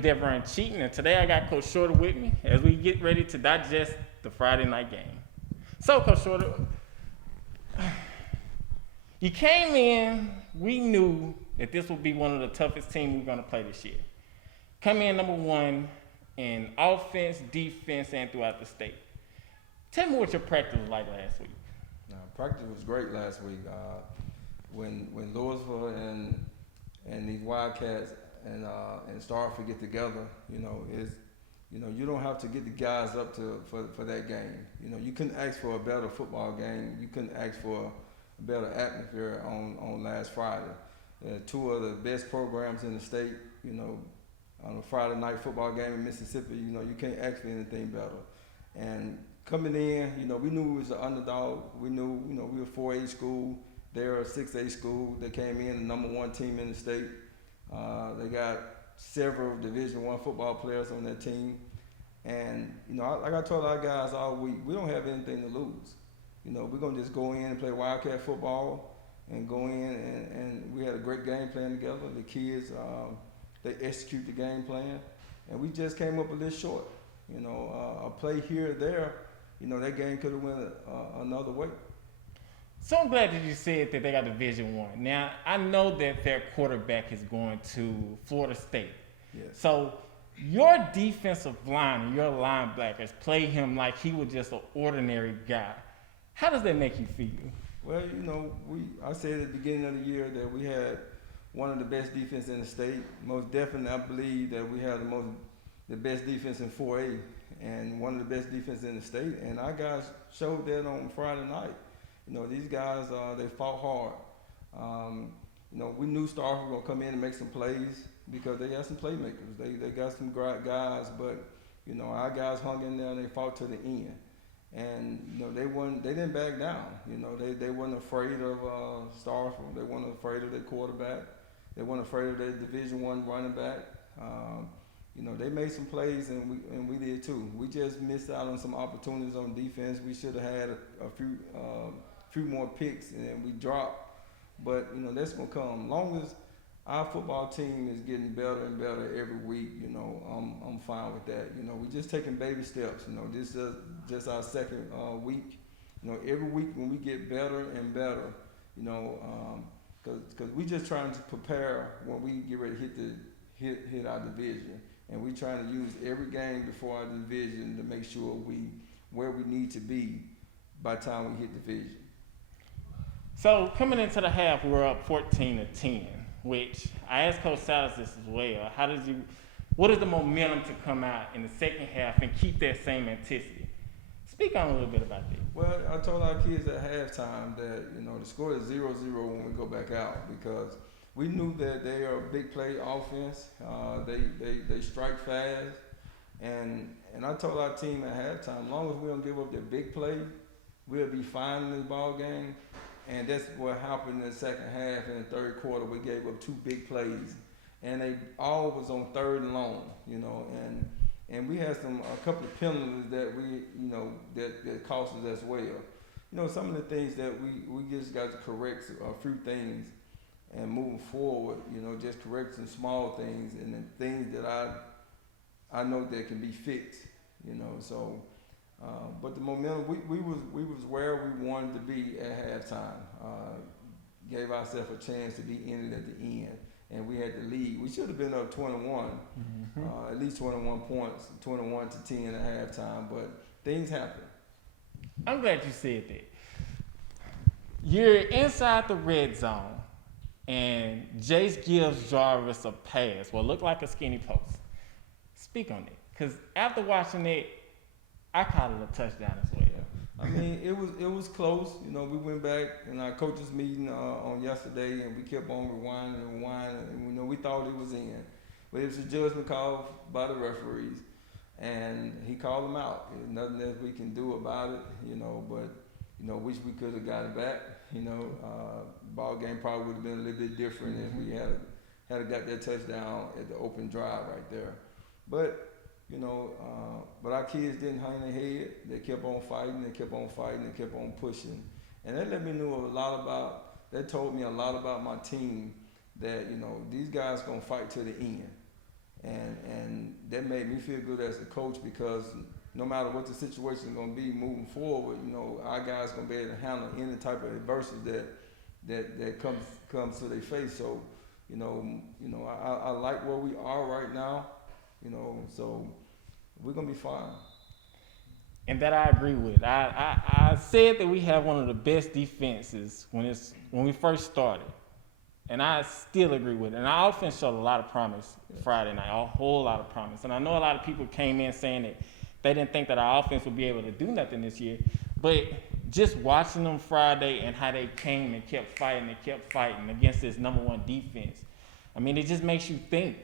Deveron Cheating, and today I got Coach Shorter with me as we get ready to digest the Friday night game. So, Coach Shorter, you came in, we knew that this would be one of the toughest teams we're going to play this year. Come in number one in offense, defense, and throughout the state. Tell me what your practice was like last week. Practice was great last week. When Louisville and these Wildcats and Starkville get together, you don't have to get the guys up for that game. You couldn't ask for a better football game. You couldn't ask for a better atmosphere on last Friday. Two of the best programs in the state. On a Friday night football game in Mississippi, you can't ask for anything better. And coming in, we knew we was an underdog. We knew, we were a 4A school. They were a 6A school. They came in the number one team in the state. They got several Division I football players on their team. And, like I told our guys all week, we don't have anything to lose. We're going to just go in and play Wildcat football and go in and we had a great game plan together. The kids, they execute the game plan. And we just came up a little short. A play here or there, that game could have went another way. So I'm glad that you said that they got Division I. Now, I know that their quarterback is going to Florida State. Yes. So your defensive line, your linebackers play him like he was just an ordinary guy. How does that make you feel? Well, I said at the beginning of the year that we had one of the best defense in the state. Most definitely, I believe that we have the best defense in 4A and one of the best defense in the state. And our guys showed that on Friday night. These guys, they fought hard. We knew Starkville was going to come in and make some plays because they got some playmakers. They got some guys, but, our guys hung in there and they fought to the end. And, they didn't back down. They weren't afraid of Starkville. They weren't afraid of their quarterback. They weren't afraid of their Division I running back. They made some plays and we did too. We just missed out on some opportunities on defense. We should have had a few more picks and we dropped. But that's gonna come. As long as our football team is getting better and better every week, I'm fine with that. We just taking baby steps. This is just our second week. Every week when we get better and better, because we just trying to prepare when we get ready to hit our division. And we trying to use every game before our division to make sure where we need to be by the time we hit division. So coming into the half, we're up 14-10, which I asked Coach Salas this as well. What is the momentum to come out in the second half and keep that same intensity? Speak on a little bit about that. Well, I told our kids at halftime that, the score is 0-0 when we go back out because we knew that they are a big play offense. They strike fast. And I told our team at halftime, as long as we don't give up their big play, we'll be fine in this ball game. And that's what happened in the second half. In the third quarter, we gave up two big plays. And they all was on third and long, and we had a couple of penalties that that cost us as well. Some of the things that we just got to correct a few things and moving forward, just correct some small things and then things that I know that can be fixed, So, but the momentum, we was where we wanted to be at halftime. Gave ourselves a chance to be in it at the end, and we had the lead. We should have been up 21, at least 21 points, 21-10 at halftime. But things happen. I'm glad you said that. You're inside the red zone. And Jace gives Jarvis a pass. Well, looked like a skinny post. Speak on it. Because after watching it, I called it a touchdown as well. I mean, it was close. We went back in our coaches meeting on yesterday, and we kept on rewinding, and we thought it was in. But it was a judgment call by the referees, and he called them out. There's nothing that we can do about it, but wish we could have got it back. Ball game probably would have been a little bit different if we had got that touchdown at the open drive right there. But but our kids didn't hang their head. They kept on fighting. They kept on fighting. They kept on pushing, and that let me know a lot about. That told me a lot about my team. That these guys gonna fight to the end. and that made me feel good as a coach because no matter what the situation is going to be moving forward, you know, our guys going to be able to handle any type of adversity that comes to their face. So, you know, I like where we are right now, you know, so we're going to be fine. And that I agree with. I said that we have one of the best defenses when we first started. And I still agree with it. And our offense showed a lot of promise Friday night, a whole lot of promise. And I know a lot of people came in saying that they didn't think that our offense would be able to do nothing this year. But just watching them Friday and how they came and kept fighting against this number one defense, I mean, it just makes you think,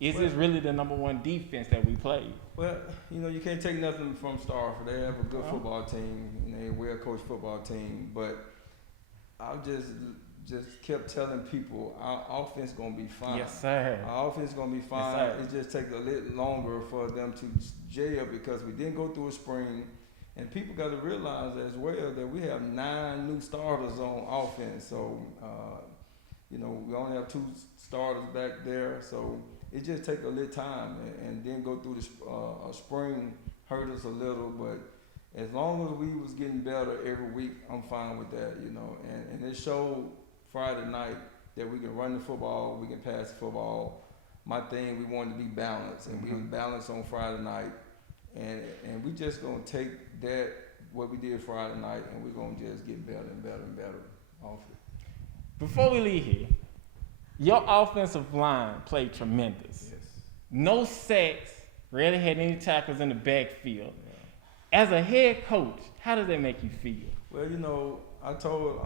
is this really the number one defense that we played? Well, you know, you can't take nothing from Starkville. They have a good football team, and they a well-coached football team. But I just kept telling people our offense gonna be fine. Yes, sir. Our offense gonna be fine. Yes, it just takes a little longer for them to gel because we didn't go through a spring, and people got to realize as well that we have 9 new starters on offense. So, you know, we only have 2 starters back there. So it just takes a little time, and then go through the spring hurt us a little, but as long as we was getting better every week, I'm fine with that, you know. And it showed Friday night that we can run the football, we can pass the football. My thing, we wanted to be balanced, and we was balanced on Friday night. And we just gonna take that, what we did Friday night, and we're gonna just get better and better and better off it. Before we leave here, your offensive line played tremendous. Yes. No sacks, rarely had any tackles in the backfield. Yeah. As a head coach, how does that make you feel? Well, you know, I told,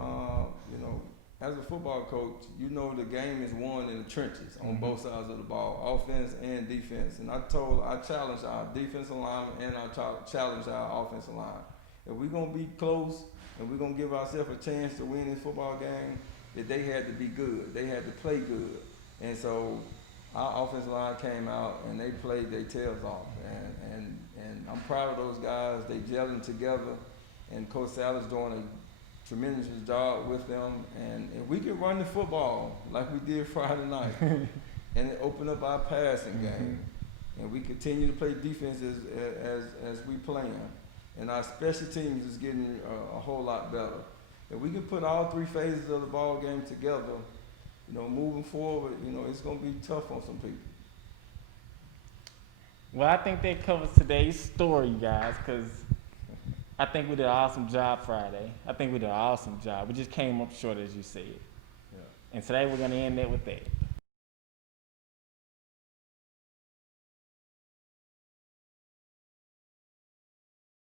you know, as a football coach, you know the game is won in the trenches on both sides of the ball, offense and defense. And I challenged our defensive line and I challenged our offensive line. If we're going to be close and we're going to give ourselves a chance to win this football game, that they had to be good. They had to play good. And so our offensive line came out and they played their tails off. And I'm proud of those guys. They gelling together. And Coach Sal's doing a tremendous job with them. And if we can run the football like we did Friday night and it open up our passing game, and we continue to play defense as we plan, and our special teams is getting a whole lot better. If we can put all 3 phases of the ball game together, you know, moving forward, you know, it's going to be tough on some people. Well, I think that covers today's story, guys, because I think we did an awesome job Friday. I think we did an awesome job. We just came up short, as you said. Yeah. And today we're going to end it with that.